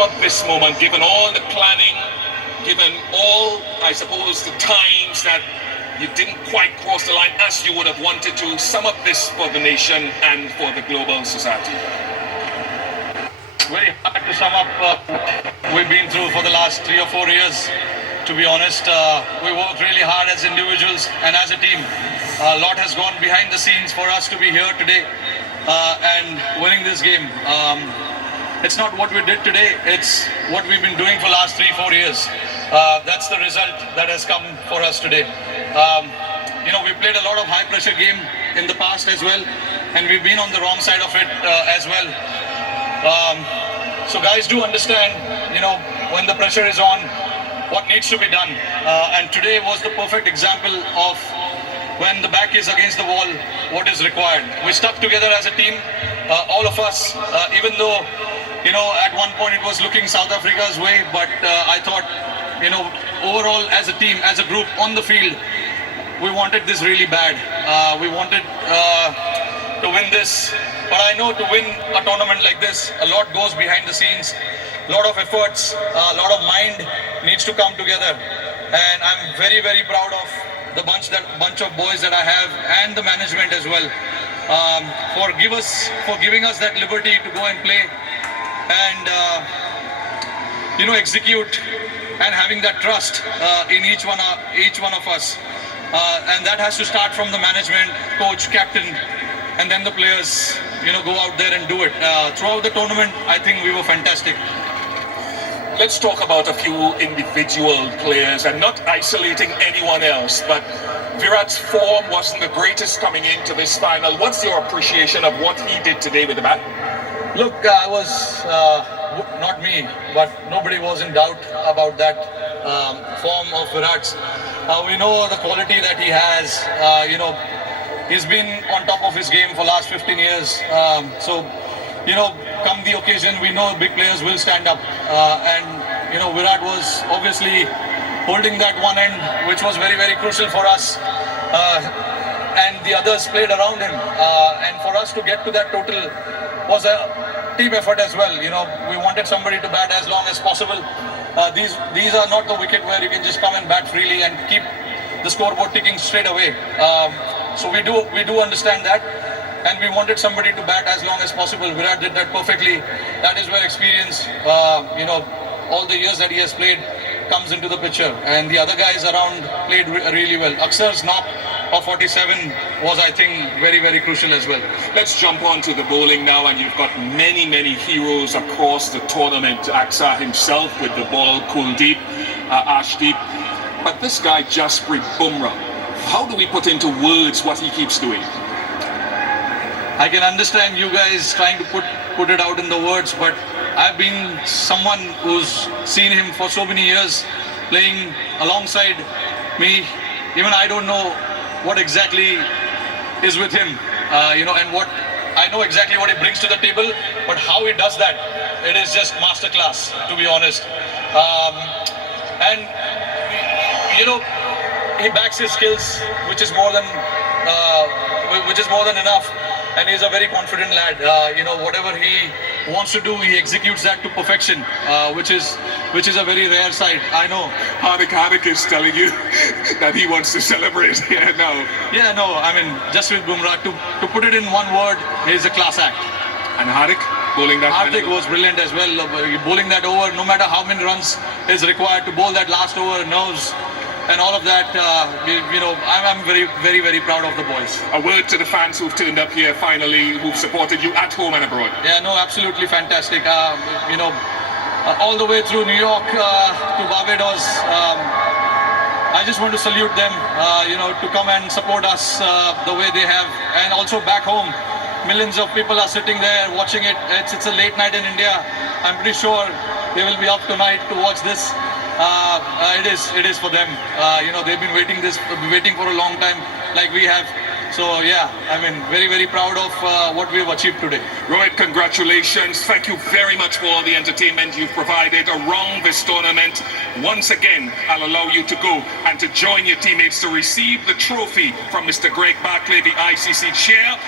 up this moment, given all the planning, given all, I suppose, the times that you didn't quite cross the line as you would have wanted to, sum up this for the nation and for the global society? Very hard to sum up what we've been through for the last 3 or 4 years. To be honest, we worked really hard as individuals and as a team. A lot has gone behind the scenes for us to be here today and winning this game. It's not what we did today, it's what we've been doing for the last 3-4 years. That's the result that has come for us today. We played a lot of high pressure game in the past as well, and we've been on the wrong side of it as well. So guys do understand, when the pressure is on, what needs to be done. And today was the perfect example of when the back is against the wall, what is required. We stuck together as a team, all of us, even though, at one point it was looking South Africa's way, but I thought, overall as a team, as a group on the field, we wanted this really bad. We wanted to win this. But I know to win a tournament like this, a lot goes behind the scenes, a lot of efforts, a lot of mind needs to come together. And I'm very, very proud of the bunch of boys that I have and the management as well for giving us that liberty to go and play and execute and having that trust in each one of us. And that has to start from the management, coach, captain, and then the players, go out there and do it. Throughout the tournament, I think we were fantastic. Let's talk about a few individual players and not isolating anyone else, but Virat's form wasn't the greatest coming into this final. What's your appreciation of what he did today with the bat? Look, I was, not me, but nobody was in doubt about that form of Virat's. We know the quality that he has, he's been on top of his game for the last 15 years. Come the occasion, we know big players will stand up. Virat was obviously holding that one end, which was very, very crucial for us. And the others played around him. And for us to get to that total was a team effort as well. We wanted somebody to bat as long as possible. These are not the wicket where you can just come and bat freely and keep the scoreboard ticking straight away. So we do understand that, and we wanted somebody to bat as long as possible. Virat did that perfectly. That is where experience, all the years that he has played comes into the picture. And the other guys around played really well. Aksar's knock of 47 was, I think, very, very crucial as well. Let's jump on to the bowling now, and you've got many, many heroes across the tournament. Aksar himself with the ball, Kuldeep, Ashdeep. But this guy, Jasprit Bumrah, how do we put into words what he keeps doing? I can understand you guys trying to put it out in the words, but I've been someone who's seen him for so many years playing alongside me. Even I don't know what exactly is with him, and what I know exactly what he brings to the table, but how he does that, it is just masterclass, to be honest. He backs his skills, which is more than enough. And he's a very confident lad. Whatever he wants to do, he executes that to perfection, which is a very rare sight. I know. Hardik is telling you that he wants to celebrate. Yeah, no. I mean, just with Bumrah, to put it in one word, he's a class act. And Hardik bowling that. Hardik was brilliant as well. Bowling that over, no matter how many runs is required to bowl that last over, nerves. And all of that, I'm very, very, very proud of the boys. A word to the fans who've turned up here finally, who've supported you at home and abroad. Yeah, no, absolutely fantastic. All the way through New York to Barbados, I just want to salute them, to come and support us the way they have. And also back home, millions of people are sitting there watching it. It's a late night in India. I'm pretty sure they will be up tonight to watch this. It is for them. They've been waiting for a long time, like we have. So yeah, very, very proud of what we've achieved today. Rohit, congratulations. Thank you very much for all the entertainment you've provided around this tournament. Once again, I'll allow you to go and to join your teammates to receive the trophy from Mr. Greg Barclay, the ICC chair.